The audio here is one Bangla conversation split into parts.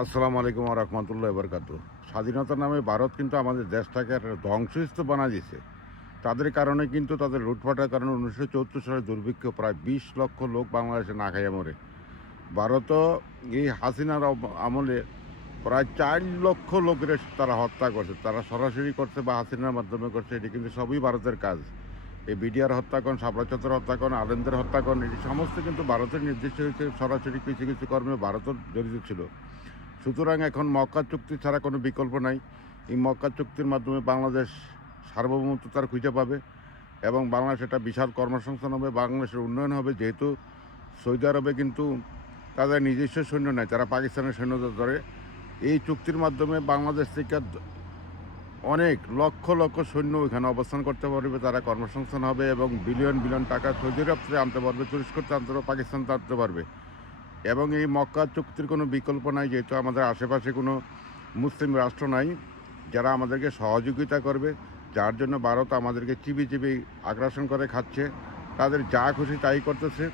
আসসালামু আলাইকুম রহমতুল্লাহ বরকাত। স্বাধীনতার নামে ভারত কিন্তু আমাদের দেশটাকে একটা ধ্বংসস্তূপ বানা দিয়েছে। তাদের কারণে কিন্তু তাদের লুটপাটের কারণে 1974 সালে দুর্ভিক্ষ প্রায় 20 লক্ষ লোক বাংলাদেশে না খাইয়া মরে। ভারতও এই হাসিনার আমলে প্রায় 4 লক্ষ লোকের তারা হত্যা করছে। তারা সরাসরি করছে বা হাসিনার মাধ্যমে করছে, এটি কিন্তু সবই ভারতের কাজ। এই বিডিআর হত্যাকরণ, শাপলা চত্বর হত্যাকরণ, আলেমদের হত্যাকরণ, এটি সমস্ত কিন্তু ভারতের নির্দিষ্ট হয়েছে। সরাসরি কিছু কিছু কর্মে ভারতও জড়িত ছিল। সুতরাং এখন মক্কা চুক্তি ছাড়া কোনো বিকল্প নাই। এই মক্কা চুক্তির মাধ্যমে বাংলাদেশ সার্বভৌমত্বতার খুঁজে পাবে এবং বাংলাদেশ একটা বিশাল কর্মসংস্থান হবে, বাংলাদেশের উন্নয়ন হবে। যেহেতু সৌদি আরবে কিন্তু তাদের নিজস্ব সৈন্য নাই, তারা পাকিস্তানের সৈন্যদের ধরে। এই চুক্তির মাধ্যমে বাংলাদেশ থেকে অনেক লক্ষ লক্ষ সৈন্য এখানে অবস্থান করতে পারবে, তারা কর্মসংস্থান হবে এবং বিলিয়ন বিলিয়ন টাকা সৌদি আরব থেকে আনতে পারবে, তুরস্ক আনতে পারবে, পাকিস্তান আনতে পারবে। এবং এই মক্কা চুক্তির কোনো বিকল্প নাই, যেহেতু আমাদের আশেপাশে কোনো মুসলিম রাষ্ট্র নাই যারা আমাদেরকে সহযোগিতা করবে, যার জন্য ভারত আমাদেরকে চিবি চিবি আগ্রাসন করে খাচ্ছে, তাদের যা খুশি তাই করতেছে।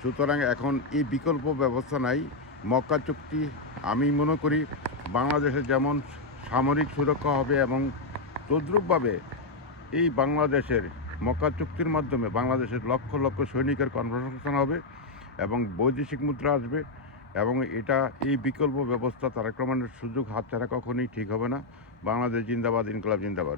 সুতরাং এখন এই বিকল্প ব্যবস্থা নাই। মক্কা চুক্তি আমি মনে করি বাংলাদেশে যেমন সামরিক সুরক্ষা হবে এবং তদ্রূপভাবে এই বাংলাদেশের মক্কা চুক্তির মাধ্যমে বাংলাদেশের লক্ষ লক্ষ সৈনিকের কর্মসংস্থান হবে এবং বৈদেশিক মুদ্রা আসবে। এবং এটা এই বিকল্প ব্যবস্থা তারেক রহমানের সুযোগ হাতছাড়া কখনোই ঠিক হবে না। বাংলাদেশ জিন্দাবাদ, ইনকলাব জিন্দাবাদ।